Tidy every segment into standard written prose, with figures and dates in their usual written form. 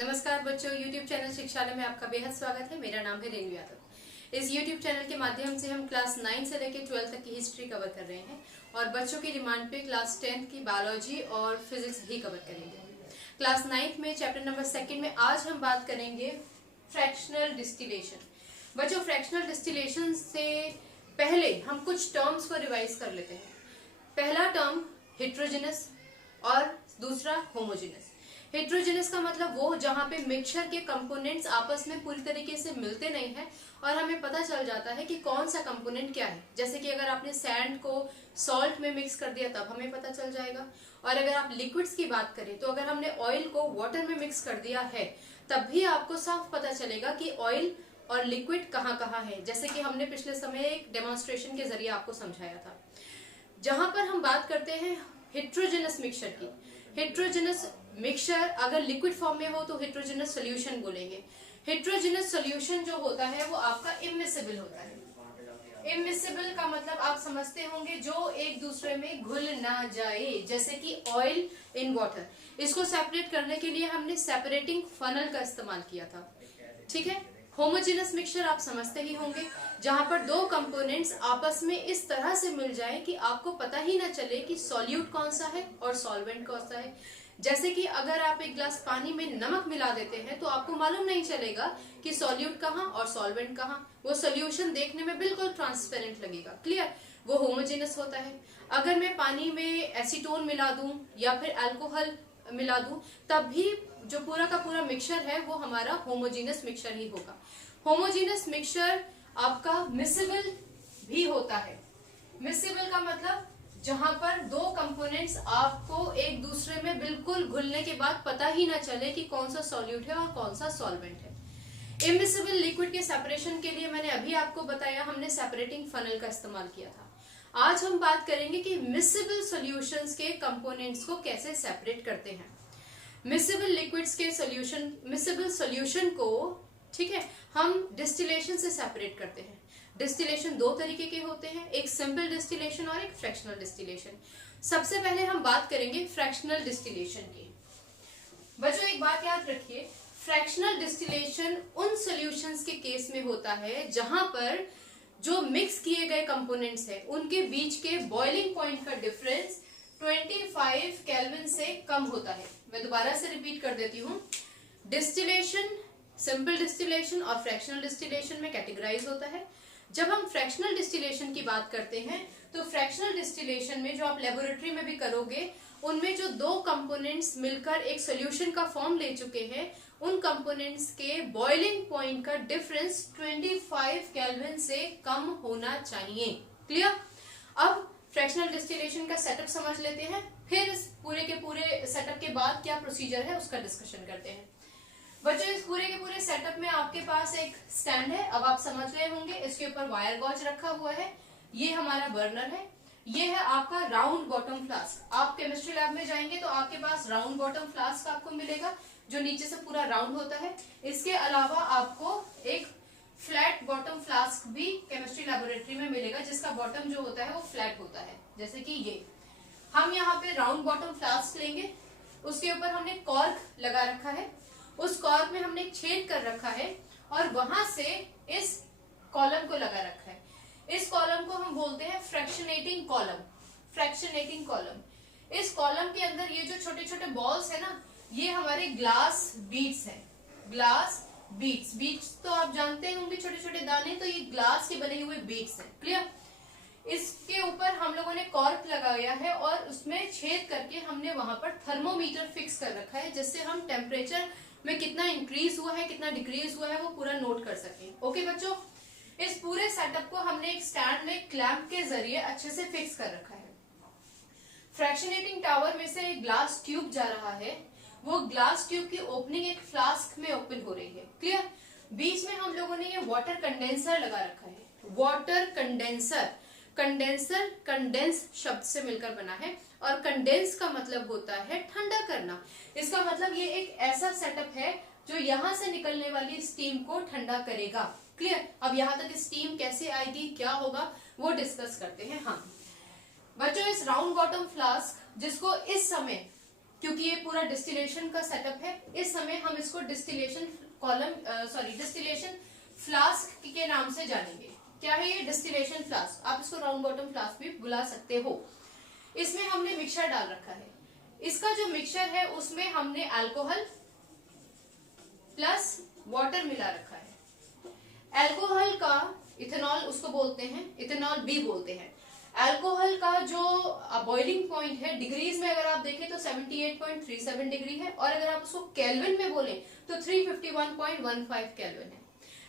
नमस्कार बच्चों, YouTube channel शिक्षालय में आपका बेहद स्वागत है। मेरा नाम है रेणु यादव। इस YouTube चैनल के माध्यम से हम क्लास 9 से लेकर 12 तक की हिस्ट्री कवर कर रहे हैं और बच्चों की डिमांड पे क्लास 10 की बायोलॉजी और फिजिक्स भी कवर करेंगे। क्लास 9 में चैप्टर नंबर 2 में आज हम बात करेंगे फ्रैक्शनल डिस्टिलेशन। बच्चों, फ्रैक्शनल डिस्टिलेशन से पहले हम कुछ टर्म्स को रिवाइज कर लेते हैं। पहला टर्म हेट्रोजेनस और दूसरा होमोजेनस। हेट्रोजेनस का मतलब वो जहां पे मिक्सचर के कंपोनेंट्स आपस में पूरी तरीके से मिलते नहीं है और हमें पता चल जाता है कि कौन सा कंपोनेंट क्या है। जैसे कि अगर आपने सैंड को सॉल्ट में मिक्स कर दिया तब हमें पता चल जाएगा, और अगर आप लिक्विड्स की बात करें तो अगर हमने ऑयल को वाटर में मिक्स कर दिया है तब भी आपको साफ पता चलेगा कि ऑयल और लिक्विड कहाँ कहाँ है, जैसे कि हमने पिछले समय एक डेमोन्स्ट्रेशन के जरिए आपको समझाया था। जहां पर हम बात करते हैं हेट्रोजेनस मिक्सचर की, हेट्रोजेनस मिक्सचर अगर लिक्विड फॉर्म में हो तो हेट्रोजेनस सॉल्यूशन बोलेंगे। हेट्रोजेनस सॉल्यूशन जो होता है वो आपका इमिसिबल होता है। इमिसिबल का मतलब आप समझते होंगे जो एक दूसरे में घुल ना जाए, जैसे कि ऑयल इन वाटर। इसको सेपरेट करने के लिए हमने सेपरेटिंग फनल का इस्तेमाल किया था। ठीक है। होमोजेनस मिक्सचर आप समझते ही होंगे, जहां पर दो कंपोनेंट्स आपस में इस तरह से मिल जाए कि आपको पता ही ना चले कि सॉल्यूट कौन सा है और सॉल्वेंट कौन सा है। जैसे कि अगर आप एक गिलास पानी में नमक मिला देते हैं तो आपको मालूम नहीं चलेगा कि सॉल्यूट कहाँ और सॉल्वेंट कहाँ। वो सॉल्यूशन देखने में बिल्कुल ट्रांसपेरेंट लगेगा। क्लियर? वो होमोजेनस होता है। अगर मैं पानी में एसीटोन मिला दूं या फिर अल्कोहल मिला दूं तब भी जो पूरा का पूरा मिक्सचर है वो हमारा होमोजेनस मिक्सचर ही होगा। होमोजेनस मिक्सचर आपका मिसिबल भी होता है। मिसिबल का मतलब जहां पर दो कंपोनेंट्स आपको एक दूसरे में बिल्कुल घुलने के बाद पता ही ना चले कि कौन सा सॉल्यूट है और कौन सा सॉल्वेंट है। इमिसिबल लिक्विड के सेपरेशन के लिए मैंने अभी आपको बताया, हमने सेपरेटिंग फनल का इस्तेमाल किया था। आज हम बात करेंगे कि मिसिबल सॉल्यूशंस के कंपोनेंट्स को कैसे सेपरेट करते हैं। मिसिबल लिक्विड्स के सॉल्यूशन, मिसिबल सॉल्यूशन को, ठीक है, हम डिस्टिलेशन से सेपरेट करते हैं। डिस्टिलेशन दो तरीके के होते हैं, एक सिंपल डिस्टिलेशन और एक फ्रैक्शनल डिस्टिलेशन। सबसे पहले हम बात करेंगे फ्रैक्शनल डिस्टिलेशन की। बच्चों, एक बात याद रखिए, फ्रैक्शनल डिस्टिलेशन उन सॉल्यूशंस के केस में होता है जहां पर जो मिक्स किए गए कंपोनेंट्स हैं उनके बीच के बॉइलिंग पॉइंट का डिफरेंस 25 केल्विन से कम होता है। मैं दोबारा से रिपीट कर देती हूँ। डिस्टिलेशन सिंपल डिस्टिलेशन और फ्रैक्शनल डिस्टिलेशन में कैटेगराइज होता है। जब हम फ्रैक्शनल डिस्टिलेशन की बात करते हैं तो फ्रैक्शनल डिस्टिलेशन में जो आप लेबोरेटरी में भी करोगे उनमें जो दो कंपोनेंट्स मिलकर एक सॉल्यूशन का फॉर्म ले चुके हैं उन कंपोनेंट्स के बॉइलिंग पॉइंट का डिफरेंस 25 केल्विन से कम होना चाहिए। क्लियर? अब फ्रैक्शनल डिस्टिलेशन का सेटअप समझ लेते हैं, फिर इस पूरे के पूरे सेटअप के बाद क्या प्रोसीजर है उसका डिस्कशन करते हैं। बच्चों, इस पूरे के पूरे सेटअप में आपके पास एक स्टैंड है। अब आप समझ रहे होंगे, इसके ऊपर वायर गॉज रखा हुआ है। ये हमारा बर्नर है। ये है आपका राउंड बॉटम फ्लास्क। आप केमिस्ट्री लैब में जाएंगे तो आपके पास राउंड बॉटम फ्लास्क आपको मिलेगा जो नीचे से पूरा राउंड होता है। इसके अलावा आपको एक फ्लैट बॉटम फ्लास्क भी केमिस्ट्री लैबोरेटरी में मिलेगा जिसका बॉटम जो होता है वो फ्लैट होता है, जैसे कि ये। हम यहाँ पे राउंड बॉटम फ्लास्क लेंगे, उसके ऊपर हमने कॉर्क लगा रखा है, उस कॉर्क में हमने छेद कर रखा है और वहां से इस कॉलम को लगा रखा है। इस कॉलम को हम बोलते हैं फ्रैक्शनेटिंग कॉलम। Fractionating column. इस कॉलम के अंदर ये जो छोटे छोटे बॉल्स है ना, ये हमारे ग्लास बीड्स हैं। ग्लास बीड्स, बीड्स तो आप जानते होंगे, छोटे छोटे दाने, तो ये ग्लास के बने हुए बीड्स हैं। क्लियर? इसके ऊपर हम लोगों ने कॉर्क लगाया है और उसमें छेद करके हमने वहां पर थर्मोमीटर फिक्स कर रखा है जिससे हम टेम्परेचर में कितना इंक्रीज हुआ है कितना डिक्रीज हुआ है वो पूरा नोट कर सके। ओके बच्चों, इस पूरे सेटअप को हमने एक स्टैंड में क्लैंप के जरिए अच्छे से फिक्स कर रखा है। फ्रैक्शनेटिंग टावर में से एक ग्लास ट्यूब जा रहा है, वो ग्लास ट्यूब की ओपनिंग एक फ्लास्क में ओपन हो रही है। क्लियर? बीच में हम लोगों ने ये वाटर कंडेंसर लगा रखा है। वाटर कंडेंसर, कंडेंसर कंडेंस शब्द से मिलकर बना है और कंडेंस का मतलब होता है ठंडा करना। इसका मतलब ये एक ऐसा सेटअप है जो यहाँ से निकलने वाली स्टीम को ठंडा करेगा। क्लियर? अब यहाँ तक स्टीम कैसे आएगी, क्या होगा, वो डिस्कस करते हैं हम। बच्चों, इस राउंड बॉटम फ्लास्क जिसको इस समय क्योंकि ये पूरा डिस्टिलेशन का सेटअप है। इस समय हम इसको डिस्टिलेशन डिस्टिलेशन फ्लास्क के नाम से जानेंगे। क्या है ये? Distillation flask. आप इसको राउंड बॉटम फ्लास्क भी बुला सकते हो। इसमें हमने मिक्सचर डाल रखा है। इसका जो मिक्सचर है उसमें हमने अल्कोहल प्लस वाटर मिला रखा है। अल्कोहल का इथेनॉल उसको बोलते हैं, इथेनॉल बी बोलते हैं। अल्कोहल का जो बॉइलिंग पॉइंट है डिग्रीज में अगर आप देखें तो 78.37 डिग्री है, और अगर आप उसको केल्विन में बोले तो 351.15 केल्विन है।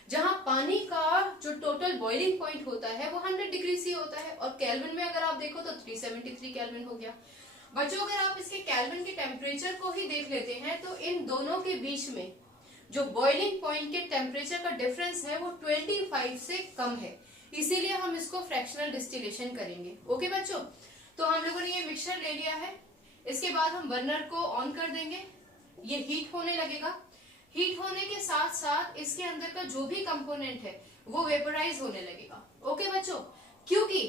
जहां पानी का जो टोटल बॉइलिंग पॉइंट होता है वो 100 डिग्री सी होता है, और केल्विन में अगर आप देखो तो 373 केल्विन हो गया। बच्चों अगर आप इसके केल्विन के टेम्परेचर को ही देख लेते हैं तो इन दोनों के बीच में जो बॉइलिंग पॉइंट के टेम्परेचर का डिफरेंस है वो 25 से कम है, इसीलिए हम इसको फ्रैक्शनल डिस्टिलेशन करेंगे। ओके बच्चों, तो हम लोगों ने ये मिक्सचर ले लिया है। इसके बाद हम बर्नर को ऑन कर देंगे, ये हीट होने लगेगा। हीट होने के साथ साथ इसके अंदर का जो भी कंपोनेंट है वो वेपोराइज होने लगेगा। ओके बच्चों, क्योंकि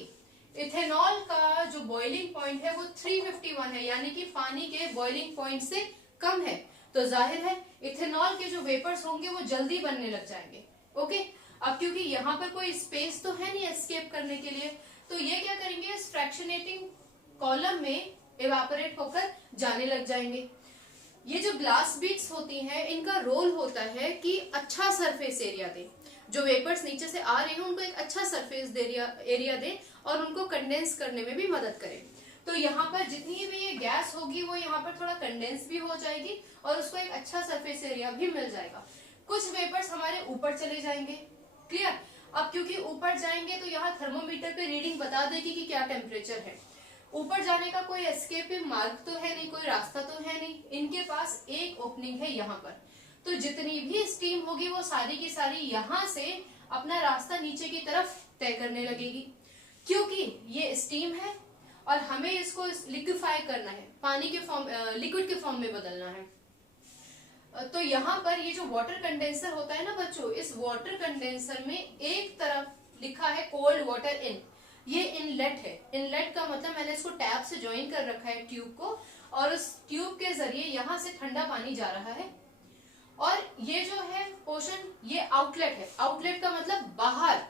इथेनॉल का जो बॉइलिंग पॉइंट है वो 351 है, यानी कि पानी के बॉइलिंग पॉइंट से कम है, तो जाहिर है इथेनॉल के जो वेपर्स होंगे वो जल्दी बनने लग जाएंगे। ओके, अब क्योंकि यहाँ पर कोई स्पेस तो है नहीं एस्केप करने के लिए, तो ये क्या करेंगे, इस फ्रैक्शनेटिंग कॉलम में इवापोरेट होकर जाने लग जाएंगे। ये जो ग्लास बीड्स होती हैं इनका रोल होता है कि अच्छा सरफेस एरिया दे, जो वेपर्स नीचे से आ रहे हैं उनको एक अच्छा सरफेस एरिया दे और उनको कंडेंस करने में भी मदद करे। तो यहाँ पर जितनी भी ये गैस होगी वो यहाँ पर थोड़ा कंडेंस भी हो जाएगी और उसको एक अच्छा सरफेस एरिया भी मिल जाएगा। कुछ वेपर्स हमारे ऊपर चले जाएंगे। क्लियर? अब क्योंकि ऊपर जाएंगे तो यहाँ थर्मोमीटर पे रीडिंग बता देगी कि क्या टेम्परेचर है। ऊपर जाने का कोई एस्केपिंग मार्ग तो है नहीं, कोई रास्ता तो है नहीं, इनके पास एक ओपनिंग है यहाँ पर। तो जितनी भी स्टीम होगी वो सारी की सारी यहाँ से अपना रास्ता नीचे की तरफ तय करने लगेगी, क्योंकि ये स्टीम है और हमें इसको लिक्विफाई करना है, पानी के फॉर्म, लिक्विड के फॉर्म में बदलना है। तो यहाँ पर ये जो वाटर कंडेंसर होता है ना बच्चों, इस वाटर कंडेंसर में एक तरफ लिखा है कोल्ड वाटर इन, ये इनलेट है। इनलेट का मतलब मैंने इसको टैप से ज्वाइन कर रखा है ट्यूब को, और उस ट्यूब के जरिए यहाँ से ठंडा पानी जा रहा है। और ये जो है पोर्शन ये आउटलेट है। आउटलेट का मतलब बाहर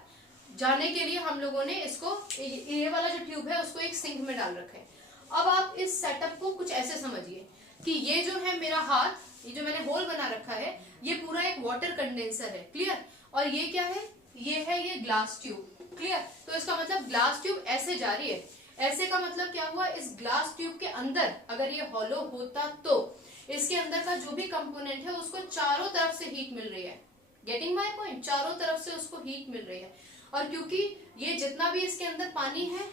जाने के लिए हम लोगों ने इसको, ये वाला जो ट्यूब है उसको एक सिंक में डाल रखा है। अब आप इस सेटअप को कुछ ऐसे समझिए कि ये जो है मेरा हाथ, ये जो मैंने होल बना रखा है ये पूरा एक वाटर कंडेंसर है। क्लियर? और ये क्या है? ये है ये ग्लास ट्यूब। क्लियर? तो इसका मतलब ग्लास ट्यूब ऐसे जा रही है। ऐसे का मतलब क्या हुआ, इस ग्लास ट्यूब के अंदर अगर ये हॉलो होता तो इसके अंदर का जो भी कंपोनेंट है उसको चारों तरफ से हीट मिल रही है। Getting my point? चारों तरफ से उसको हीट मिल रही है। और क्योंकि ये जितना भी इसके अंदर पानी है,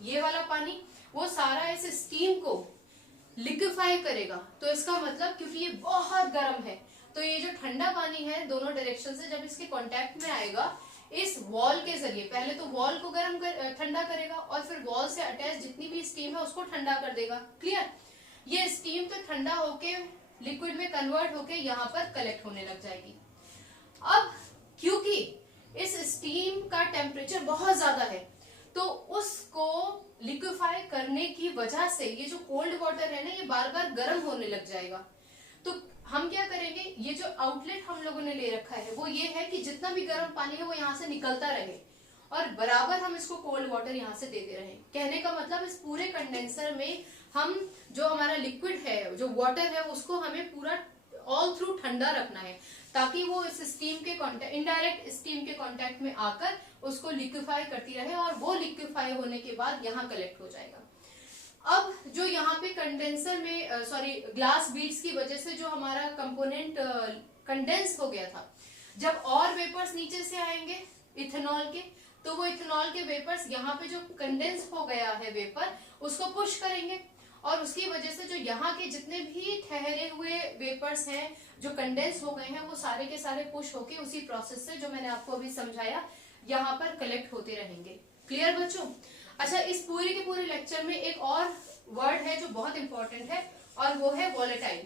ये वाला पानी, वो सारा इस स्टीम को लिक्विफाई करेगा। तो इसका मतलब क्योंकि ये बहुत गर्म है, तो ये जो ठंडा पानी है दोनों डायरेक्शन से जब इसके कांटेक्ट में आएगा, इस वॉल के जरिए पहले तो वॉल को ठंडा करेगा और फिर वॉल से अटैच जितनी भी स्टीम है उसको ठंडा कर देगा। क्लियर? ये स्टीम तो ठंडा होके लिक्विड में कन्वर्ट होके यहाँ पर कलेक्ट होने लग जाएगी। अब क्योंकि इस स्टीम का टेम्परेचर बहुत ज्यादा है, तो उसको लिक्विफाई करने की वजह से ये जो कोल्ड वाटर है ना ये बार बार गर्म होने लग जाएगा। तो हम क्या करेंगे, ये जो आउटलेट हम लोगों ने ले रखा है वो ये है कि जितना भी गर्म पानी है वो यहाँ से निकलता रहे और बराबर हम इसको कोल्ड वाटर यहाँ से देते रहे। कहने का मतलब इस पूरे कंडेंसर में हम जो हमारा लिक्विड है, जो वाटर है, उसको हमें पूरा ऑल थ्रू ठंडा रखना है, ताकि वो इस स्टीम के कांटेक्ट, इनडायरेक्ट स्टीम के कांटेक्ट में आकर उसको लिक्विफाई करती रहे और वो लिक्विफाई होने के बाद यहाँ कलेक्ट हो जाएगा। अब जो यहाँ पे कंडेंसर में ग्लास बीड्स की वजह से जो हमारा कंपोनेंट कंडेंस हो गया था, जब और वेपर्स नीचे से आएंगे इथेनॉल के, तो वो इथेनॉल के वेपर्स यहाँ पे जो कंडेंस हो गया है वेपर, उसको पुश करेंगे और उसकी वजह से जो यहाँ के जितने भी ठहरे हुए वेपर्स हैं जो कंडेंस हो गए हैं वो सारे के सारे पुश होके उसी प्रोसेस से जो मैंने आपको अभी समझाया यहाँ पर कलेक्ट होते रहेंगे। क्लियर बच्चों? अच्छा, इस पूरे के पूरे लेक्चर में एक और वर्ड है जो बहुत इंपॉर्टेंट है और वो है वॉलेटाइल।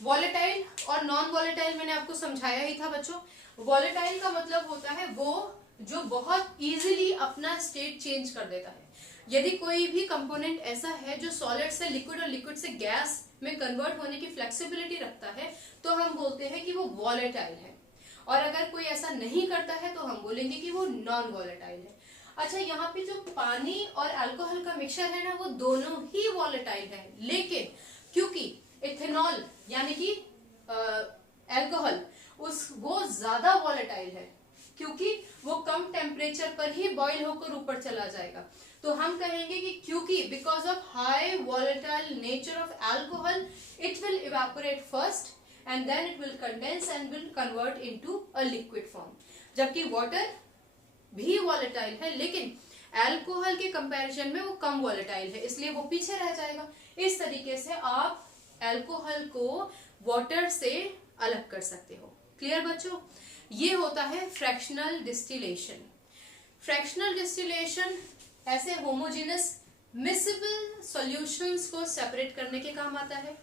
वॉलेटाइल और नॉन वॉलेटाइल मैंने आपको समझाया ही था बच्चों। वॉलेटाइल का मतलब होता है वो जो बहुत इजीली अपना स्टेट चेंज कर देता है, यदि कोई भी कंपोनेंट ऐसा है जो सॉलिड से लिक्विड और लिक्विड से गैस में कन्वर्ट होने की फ्लेक्सिबिलिटी रखता है तो हम बोलते हैं कि वो वॉलेटाइल है, और अगर कोई ऐसा नहीं करता है तो हम बोलेंगे कि वो नॉन वॉलेटाइल है। अच्छा, यहाँ पे जो पानी और अल्कोहल का मिक्सचर है ना, वो दोनों ही वॉलेटाइल है, लेकिन क्योंकि इथेनॉल यानी कि अल्कोहल वो ज्यादा वॉलेटाइल है, क्योंकि वो कम टेम्परेचर पर ही बॉईल होकर ऊपर चला जाएगा, तो हम कहेंगे कि क्योंकि because of high volatile nature of alcohol it will evaporate first and then it will condense and will convert into a liquid form। जबकि वाटर भी वॉलेटाइल है, लेकिन अल्कोहल के कंपैरिजन में वो कम वॉलेटाइल है, इसलिए वो पीछे रह जाएगा। इस तरीके से आप अल्कोहल को वाटर से अलग कर सकते हो। क्लियर बच्चों? ये होता है फ्रैक्शनल डिस्टिलेशन। फ्रैक्शनल डिस्टिलेशन ऐसे होमोजेनस मिक्सेबल सॉल्यूशंस को सेपरेट करने के काम आता है।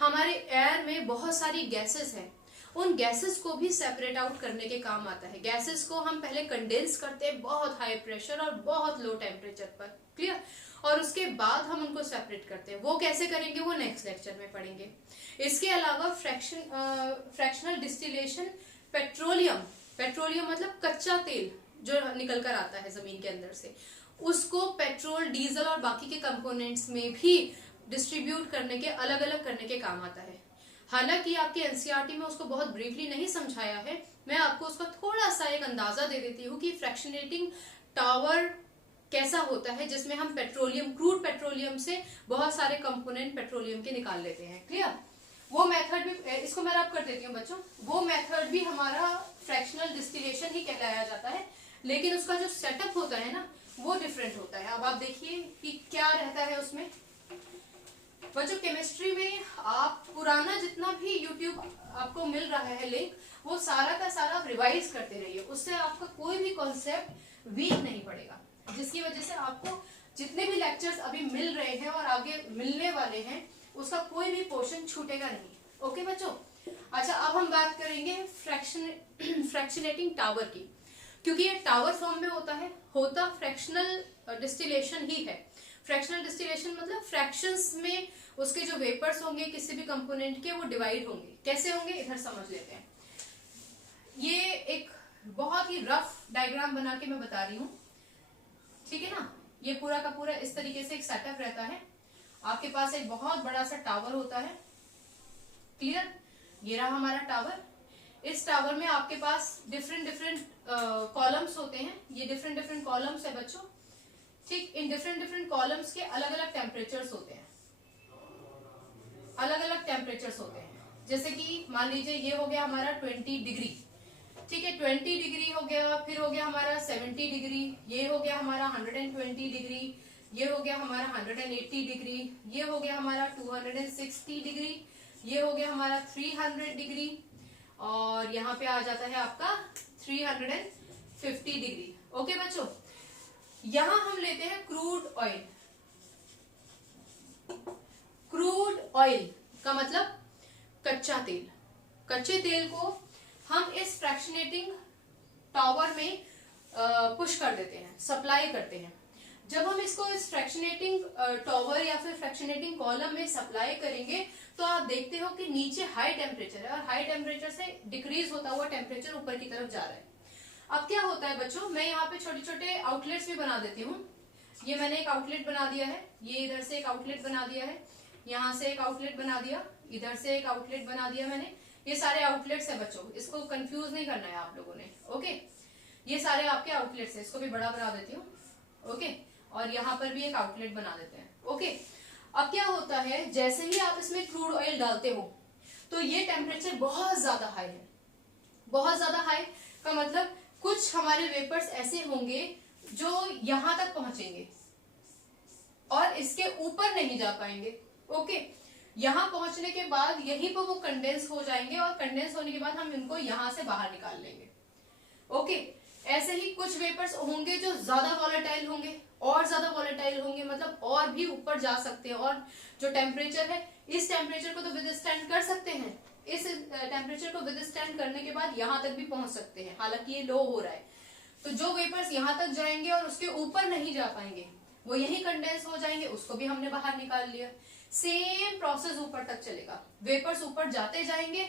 हमारे एयर में बहुत सारी गैसेस हैं, उन गैसेस को भी सेपरेट आउट करने के काम आता है। गैसेस को हम पहले कंडेंस करते हैं बहुत हाई प्रेशर और बहुत लो टेम्परेचर पर, क्लियर, और उसके बाद हम उनको सेपरेट करते हैं। वो कैसे करेंगे वो नेक्स्ट लेक्चर में पढ़ेंगे। इसके अलावा फ्रैक्शनल डिस्टिलेशन पेट्रोलियम मतलब कच्चा तेल जो निकल कर आता है जमीन के अंदर से, उसको पेट्रोल, डीजल और बाकी के कंपोनेंट्स में भी डिस्ट्रीब्यूट करने के, अलग अलग करने के काम आता है। हालांकि आपके एनसीईआरटी में उसको बहुत ब्रीफली नहीं समझाया है, मैं आपको उसका थोड़ा सा एक अंदाजा दे देती हूँ कि फ्रैक्शनेटिंग टावर कैसा होता है, जिसमें हम क्रूड पेट्रोलियम से बहुत सारे कंपोनेंट पेट्रोलियम के निकाल लेते हैं। क्लियर? वो मेथड भी, इसको मैं रब कर देती हूँ बच्चों, वो मेथड भी हमारा फ्रैक्शनल डिस्टिलेशन ही कहलाया जाता है, लेकिन उसका जो सेटअप होता है ना वो डिफरेंट होता है। अब आप देखिए कि क्या रहता है उसमें। बच्चों, केमिस्ट्री में आप पुराना जितना भी यूट्यूब आपको मिल रहा है लिंक, वो सारा का सारा रिवाइज करते रहिए, उससे आपका कोई भी कॉन्सेप्ट वीक नहीं पड़ेगा, जिसकी वजह से आपको जितने भी लेक्चर्स अभी मिल रहे हैं और आगे मिलने वाले हैं उसका कोई भी पोर्शन छूटेगा नहीं। ओके बच्चों? अच्छा, अब हम बात करेंगे फ्रैक्शनेटिंग टावर की, क्योंकि ये टावर फॉर्म में होता फ्रैक्शनल डिस्टिलेशन ही है। फ्रैक्शनल डिस्टिलेशन मतलब फ्रैक्शंस में उसके जो वेपर्स होंगे किसी भी कंपोनेंट के, वो डिवाइड होंगे। कैसे होंगे इधर समझ लेते हैं। ये एक बहुत ही रफ डायग्राम बना के मैं बता रही हूँ, ठीक है ना। ये पूरा का पूरा इस तरीके से एक सेटअप रहता है। आपके पास एक बहुत बड़ा सा टावर होता है, क्लियर? ये रहा हमारा टावर। इस टावर में आपके पास डिफरेंट कॉलम्स होते हैं। ये डिफरेंट कॉलम्स है बच्चों, ठीक। इन डिफरेंट कॉलम्स के अलग अलग टेम्परेचर्स होते हैं, जैसे कि मान लीजिए ये हो गया हमारा 20 डिग्री, ठीक है, 20 डिग्री हो गया, फिर हो गया हमारा 70 डिग्री, ये हो गया हमारा 120 डिग्री, ये हो गया हमारा 180 डिग्री, ये हो गया हमारा 260 डिग्री, ये हो गया हमारा 300 डिग्री, और यहाँ पे आ जाता है आपका 350 डिग्री। ओके बच्चों, यहां हम लेते हैं क्रूड ऑयल। क्रूड ऑयल का मतलब कच्चा तेल। कच्चे तेल को हम इस फ्रैक्शनेटिंग टावर में पुश कर देते हैं, सप्लाई करते हैं। जब हम इसको इस फ्रैक्शनेटिंग टावर या फिर फ्रैक्शनेटिंग कॉलम में सप्लाई करेंगे तो आप देखते हो कि नीचे हाई टेम्परेचर है और हाई टेम्परेचर से डिक्रीज होता हुआ टेम्परेचर ऊपर की तरफ जा रहा है। अब क्या होता है बच्चों, मैं यहाँ पे छोटे छोटे आउटलेट्स भी बना देती हूँ। ये मैंने एक आउटलेट बना दिया है, ये इधर से एक आउटलेट बना दिया है, यहाँ से एक आउटलेट बना दिया, इधर से एक आउटलेट बना दिया मैंने। ये सारे आउटलेट्स है बच्चों, इसको कंफ्यूज नहीं करना है आप लोगों ने। ओके, ये सारे आपके आउटलेट्स है, इसको भी बड़ा बना देती हूँ। ओके, और यहाँ पर भी एक आउटलेट बना देते हैं। ओके, अब क्या होता है, जैसे ही आप इसमें क्रूड ऑयल डालते हो तो ये टेम्परेचर बहुत ज्यादा हाई है। बहुत ज्यादा हाई का मतलब कुछ हमारे वेपर्स ऐसे होंगे जो यहां तक पहुंचेंगे और इसके ऊपर नहीं जा पाएंगे। ओके, यहां पहुंचने के बाद यहीं पर वो कंडेंस हो जाएंगे और कंडेंस होने के बाद हम इनको यहां से बाहर निकाल लेंगे। ओके, ऐसे ही कुछ वेपर्स होंगे जो ज्यादा वॉलेटाइल होंगे और ज्यादा वॉलेटाइल होंगे, मतलब और भी ऊपर जा सकते हैं, और जो टेम्परेचर है इस टेम्परेचर को तो विदस्टैंड कर सकते हैं, इस टेम्परेचर को विदस्टैंड करने के बाद यहां तक भी पहुंच सकते हैं, हालांकि ये लो हो रहा है। तो जो वेपर्स यहां तक जाएंगे और उसके ऊपर नहीं जा पाएंगे वो यही कंडेंस हो जाएंगे, उसको भी हमने बाहर निकाल लिया। सेम प्रोसेस ऊपर तक चलेगा, वेपर्स ऊपर जाते जाएंगे,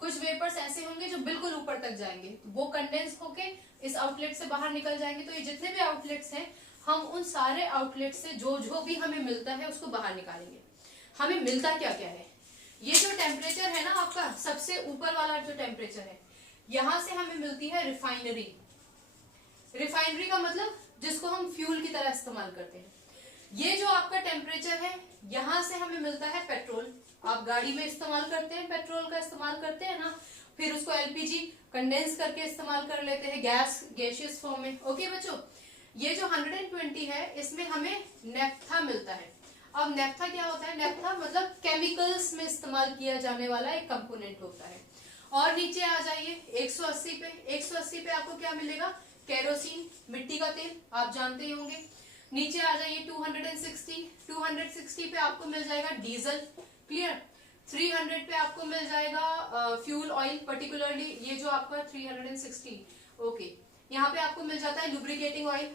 कुछ वेपर्स ऐसे होंगे जो बिल्कुल ऊपर तक जाएंगे, तो वो कंडेंस होके इस आउटलेट से बाहर निकल जाएंगे। तो ये जितने भी आउटलेट्स हैं, हम उन सारे आउटलेट से जो जो भी हमें मिलता है उसको बाहर निकालेंगे। हमें मिलता क्या क्या है, ये जो टेम्परेचर है ना आपका, सबसे ऊपर वाला जो टेम्परेचर है, यहां से हमें मिलती है रिफाइनरी। रिफाइनरी का मतलब जिसको हम फ्यूल की तरह इस्तेमाल करते हैं। ये जो आपका टेम्परेचर है, यहां से हमें मिलता है पेट्रोल। आप गाड़ी में इस्तेमाल करते हैं, पेट्रोल का इस्तेमाल करते हैं ना, फिर उसको एलपीजी कंडेंस करके इस्तेमाल कर लेते हैं गैसियस फॉर्म में। ओके बच्चों, ये जो 120 है, इसमें हमें नेफ्था मिलता है। अब नेफ्था क्या होता है? नेफ्था मतलब केमिकल्स में इस्तेमाल किया जाने वाला एक कंपोनेंट होता है। और नीचे आ जाइए 180 पे। 180 पे आपको क्या मिलेगा? केरोसिन, मिट्टी का तेल, आप जानते ही होंगे। नीचे आ जाइए 260 पे आपको मिल जाएगा डीजल। क्लियर? 300 पे आपको मिल जाएगा फ्यूल ऑयल, पर्टिकुलरली ये जो आपका 360। ओके, यहाँ पे आपको मिल जाता है lubricating oil.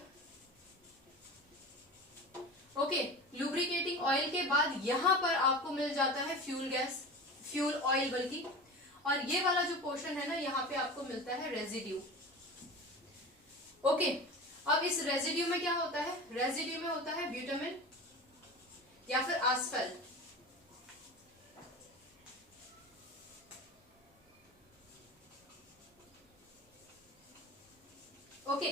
Okay, lubricating oil के बाद यहाँ पर आपको मिल जाता है फ्यूल गैस, फ्यूल ऑयल बल्कि। और ये वाला जो पोर्शन है ना, यहाँ पे आपको मिलता है रेजिड्यू। ओके, अब इस रेजिड्यू में क्या होता है? रेजिड्यू में होता है ब्यूटामिन या फिर आसफेल्ट। ओके,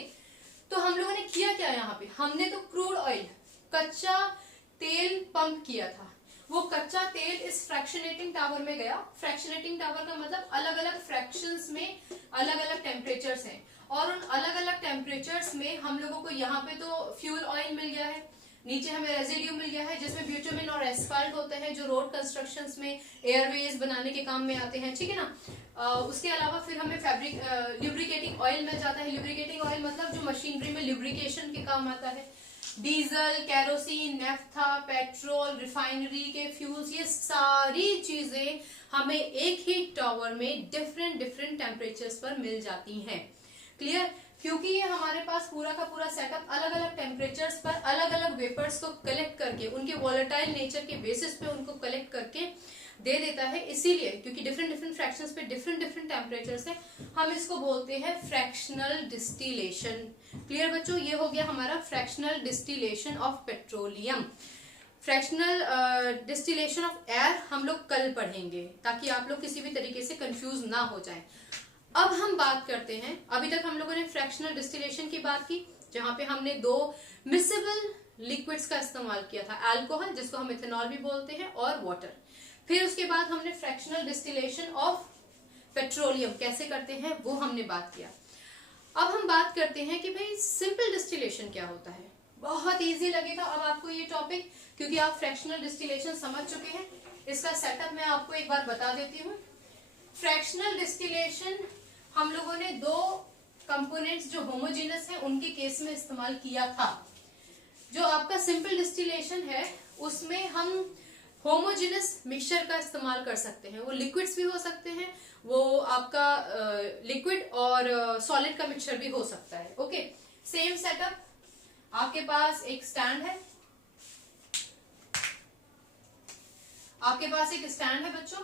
तो हम लोगों ने किया क्या यहाँ पे? हमने तो क्रूड ऑयल, कच्चा तेल पंप किया था। वो कच्चा तेल इस फ्रैक्शनेटिंग टावर में गया। फ्रैक्शनेटिंग टावर का मतलब अलग अलग फ्रैक्शंस में अलग अलग टेम्परेचर्स हैं, और उन अलग अलग टेम्परेचर्स में हम लोगों को यहाँ पे तो फ्यूल ऑयल मिल गया है, नीचे हमें रेजिड्यू मिल गया है जिसमें ब्यूटामिन और एस्फाल्ट होते हैं, जो रोड कंस्ट्रक्शंस में, एयरवेज बनाने के काम में आते हैं। ठीक है ना? उसके अलावा फिर हमें ल्यूब्रिकेटिंग ऑयल मिल जाता है। ल्यूब्रिकेटिंग ऑयल मतलब जो मशीनरी में ल्यूब्रिकेशन के काम आता है। Diesel, kerosene, naphtha, petrol, refinery के फ्यूल्स, ये सारी चीजें हमें एक ही टावर में डिफरेंट डिफरेंट टेम्परेचर्स पर मिल जाती हैं। क्लियर? क्योंकि ये हमारे पास पूरा का पूरा सेटअप अलग अलग टेम्परेचर्स पर अलग अलग वेपर्स को कलेक्ट करके, उनके वॉलेटाइल नेचर के बेसिस पे उनको कलेक्ट करके दे देता है। इसीलिए क्योंकि डिफरेंट डिफरेंट फ्रैक्शंस पे डिफरेंट डिफरेंट टेम्परेचर्स है, हम इसको बोलते हैं फ्रैक्शनल डिस्टिलेशन। क्लियर बच्चों? ये हो गया हमारा fractional distillation of petroleum. Fractional distillation of air हम लोग कल पढ़ेंगे, ताकि आप लोग किसी भी तरीके से कंफ्यूज ना हो जाएं। अब हम बात करते हैं, अभी तक हम लोगों ने फ्रैक्शनल डिस्टिलेशन की बात की, जहां पे हमने दो मिसेबल लिक्विड्स का इस्तेमाल किया था, अल्कोहल जिसको हम इथेनॉल भी बोलते हैं, और वाटर। फिर उसके बाद हमने फ्रैक्शनल डिस्टिलेशन ऑफ पेट्रोलियम कैसे करते हैं वो हमने बात किया। अब हम बात करते हैं कि भाई सिंपल डिस्टिलेशन क्या होता है। बहुत इजी लगेगा अब आपको ये टॉपिक, क्योंकि आप फ्रैक्शनल डिस्टिलेशन समझ चुके हैं। इसका सेटअप मैं आपको एक बार बता देती हूँ। फ्रैक्शनल डिस्टिलेशन हम लोगों ने दो कंपोनेंट्स जो होमोजेनस है उनके केस में इस्तेमाल किया था। जो आपका सिंपल डिस्टिलेशन है उसमें हम होमोजेनस मिक्सचर का इस्तेमाल कर सकते हैं। वो लिक्विड्स भी हो सकते हैं, वो आपका लिक्विड और सॉलिड का मिक्सचर भी हो सकता है। Okay, same setup. आपके पास एक स्टैंड है, आपके पास एक स्टैंड है बच्चों।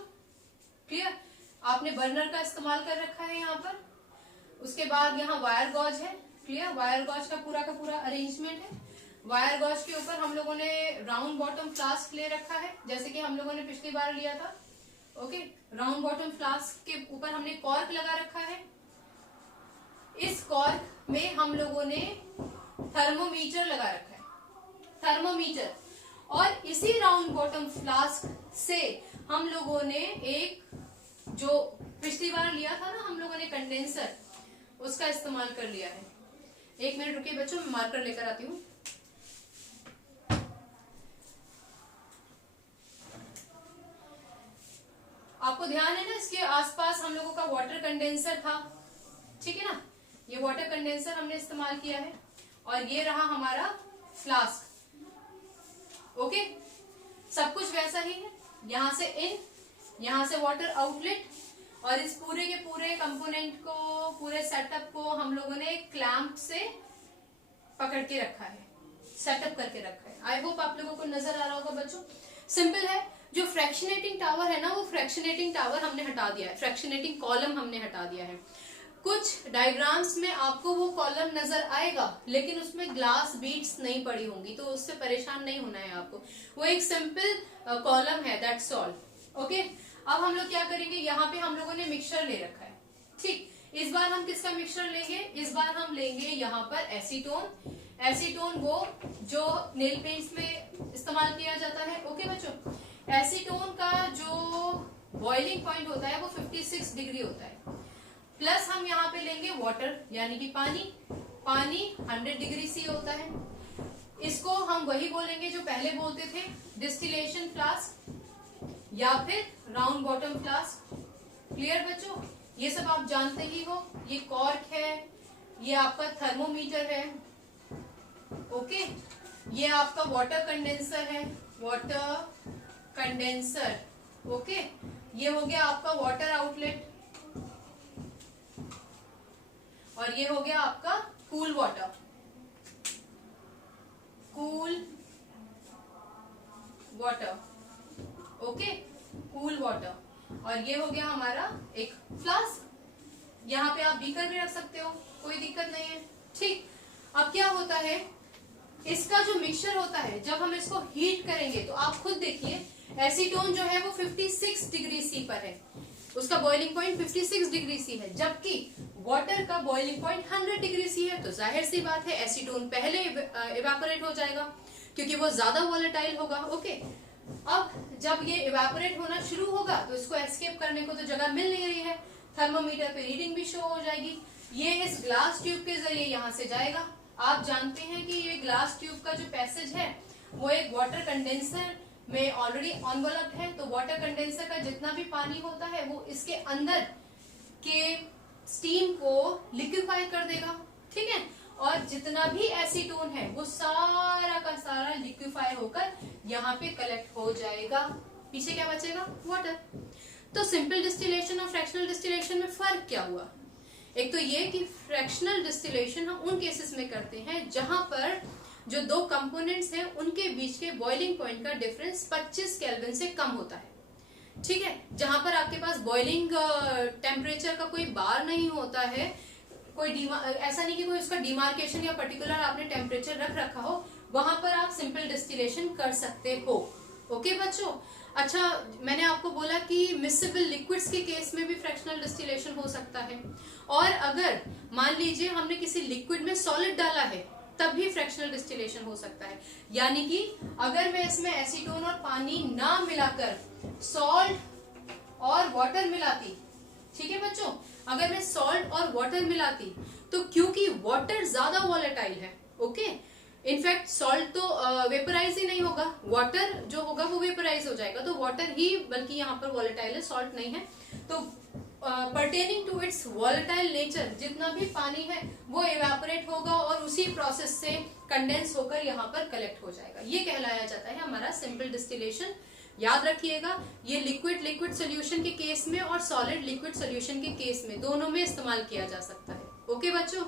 क्लियर? आपने बर्नर का इस्तेमाल कर रखा है यहाँ पर। उसके बाद यहाँ वायर गॉज है। क्लियर? वायर गॉज का पूरा अरेंजमेंट है। वायर गॉज के ऊपर हम लोगों ने राउंड बॉटम फ्लास्क ले रखा है, जैसे कि हम लोगों ने पिछली बार लिया था। ओके, राउंड बॉटम फ्लास्क के ऊपर हमने कॉर्क लगा रखा है। इस कॉर्क में हम लोगों ने थर्मोमीटर लगा रखा है, थर्मोमीटर। और इसी राउंड बॉटम फ्लास्क से हम लोगों ने एक जो पिछली बार लिया था ना हम लोगों ने कंडेंसर, उसका इस्तेमाल कर लिया है। एक मिनट रुकिए बच्चों, मैं मार्कर लेकर आती हूँ। आपको ध्यान है ना, इसके आसपास हम लोगों का वाटर कंडेंसर था। ठीक है ना? ये वाटर कंडेंसर हमने इस्तेमाल किया है, और ये रहा हमारा फ्लास्क। ओके, सब कुछ वैसा ही है। यहां से इन, यहां से वाटर आउटलेट, और इस पूरे के पूरे कंपोनेंट को, पूरे सेटअप को हम लोगों ने क्लैंप से पकड़ के रखा है। सेटअप करके रखा है। आई होप आप लोगों को नजर आ रहा होगा बच्चों। सिंपल है, जो फ्रैक्शनेटिंग टावर है ना, वो फ्रैक्शनेटिंग टावर हमने हटा दिया है, फ्रैक्शनेटिंग कॉलम हमने हटा दिया है। कुछ डायग्राम्स में आपको वो कॉलम नजर आएगा, लेकिन उसमें ग्लास बीट्स नहीं पड़ी होंगी, तो उससे परेशान नहीं होना है आपको। वो एक सिंपल कॉलम है, दैट्स ऑल। ओके, अब हम लोग क्या करेंगे, यहाँ पे हम लोगों ने मिक्सचर ले रखा है। ठीक, इस बार हम किसका मिक्सचर लेंगे, इस बार हम लेंगे यहाँ पर एसीटोन। एसीटोन वो जो नेल पेंट्स में इस्तेमाल किया जाता है। ओके बच्चों, एसीटोन का जो बॉइलिंग पॉइंट होता है वो 56 डिग्री होता है। प्लस हम यहाँ पे लेंगे वाटर यानी कि पानी। पानी 100 डिग्री सी होता है। इसको हम वही बोलेंगे जो पहले बोलते थे, डिस्टिलेशन फ्लास्क या फिर राउंड बॉटम फ्लास्क। क्लियर बच्चों, ये सब आप जानते ही हो। ये कॉर्क है, ये आपका थर्मोमीटर है। ओके, ये आपका वाटर कंडेंसर है, वाटर कंडेंसर। ओके, ये हो गया आपका वाटर आउटलेट, और ये हो गया आपका cool water, cool water. Okay, cool water. और ये हो गया हमारा एक फ्लास्क। यहाँ पे आप बीकर भी रख सकते हो, कोई दिक्कत नहीं है। ठीक, अब क्या होता है, इसका जो मिक्सचर होता है, जब हम इसको हीट करेंगे तो आप खुद देखिए, एसीटोन जो है वो 56 डिग्री सी पर है, उसका बॉइलिंग पॉइंट 56 डिग्री सी है, जबकि वाटर का बॉइलिंग पॉइंट 100 डिग्री सी है। तो जाहिर सी बात है एसीटोन पहले इवेपोरेट हो जाएगा, क्योंकि वो ज्यादा वॉलेटाइल होगा। ओके, अब जब ये इवेपोरेट होना शुरू होगा तो इसको एस्केप करने को तो जगह मिल नहीं रही है, थर्मोमीटर पे रीडिंग भी शो हो जाएगी। ये इस ग्लास ट्यूब के जरिए यहाँ से जाएगा। आप जानते हैं कि ये ग्लास ट्यूब का जो पैसेज है वो एक वाटर कंडेंसर में ऑलरेडी एनवलप्ड है, तो वाटर कंडेंसर का जितना भी पानी होता है वो इसके अंदर के स्टीम को लिक्विफाई कर देगा। ठीक है, और जितना भी एसीटोन है वो सारा का सारा लिक्विफाई होकर यहाँ पे कलेक्ट हो जाएगा। पीछे क्या बचेगा, वाटर। तो सिंपल डिस्टिलेशन और फ्रैक्शनल डिस्टिलेशन में फर्क क्या हुआ? एक तो ये कि फ्रैक्शनल डिस्टिलेशन हम उन केसेस में करते हैं जहां पर जो दो कंपोनेंट्स हैं उनके बीच के बॉइलिंग पॉइंट का डिफरेंस 25 केल्विन से कम होता है। ठीक है, जहां पर आपके पास बॉइलिंग टेम्परेचर का कोई बार नहीं होता है, कोई ऐसा नहीं कि कोई उसका डिमार्केशन या पर्टिकुलर आपने टेम्परेचर रख रखा हो, वहां पर आप सिंपल डिस्टिलेशन कर सकते हो। ओके बच्चों, अच्छा मैंने आपको बोला कि मिक्सेबल लिक्विड्स के केस में भी फ्रैक्शनल डिस्टिलेशन हो सकता है, और अगर मान लीजिए हमने किसी लिक्विड में सॉलिड डाला है तब भी फ्रैक्शनल डिस्टिलेशन हो सकता है। यानी कि अगर मैं इसमें एसीटोन और पानी ना मिलाकर सॉल्ट और वाटर मिलाती, ठीक है बच्चों, अगर मैं सॉल्ट और वाटर मिलाती तो क्योंकि वाटर ज्यादा वॉलेटाइल है, ओके, इनफैक्ट सॉल्ट तो वेपराइज ही नहीं होगा, वाटर जो होगा वो वेपराइज हो जाएगा, तो वाटर ही बल्कि यहाँ पर वॉलेटाइल है, सॉल्ट नहीं है। तो pertaining to its volatile nature जितना भी पानी है वो इवेपोरेट होगा और उसी प्रोसेस से कंडेंस होकर यहाँ पर कलेक्ट हो जाएगा। ये कहलाया जाता है हमारा सिंपल डिस्टिलेशन। याद रखिएगा, ये लिक्विड लिक्विड सोल्यूशन के केस में और सॉलिड लिक्विड सोल्यूशन के केस में दोनों में इस्तेमाल किया जा सकता है। ओके बच्चों,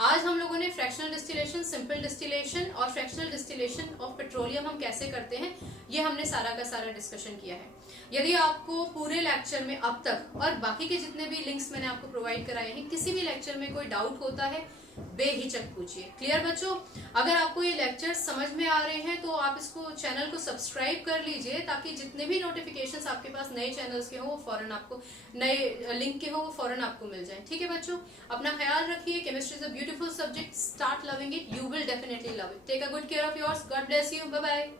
आज हम लोगों ने फ्रैक्शनल डिस्टिलेशन, सिंपल डिस्टिलेशन और फ्रैक्शनल डिस्टिलेशन ऑफ पेट्रोलियम हम कैसे करते हैं ये हमने सारा का सारा डिस्कशन किया है। यदि आपको पूरे लेक्चर में अब तक और बाकी के जितने भी लिंक्स मैंने आपको प्रोवाइड कराए हैं, किसी भी लेक्चर में कोई डाउट होता है बेहिचक पूछिए। क्लियर बच्चों, अगर आपको ये लेक्चर समझ में आ रहे हैं तो आप इसको चैनल को सब्सक्राइब कर लीजिए, ताकि जितने भी नोटिफिकेशंस आपके पास नए चैनल्स के हो वो फौरन आपको, नए लिंक के हो वो फौरन आपको मिल जाए। ठीक है बच्चों, अपना ख्याल रखिए। Chemistry is a beautiful subject, start loving it, you will definitely love it. Take a good care of yours, God bless you, bye bye.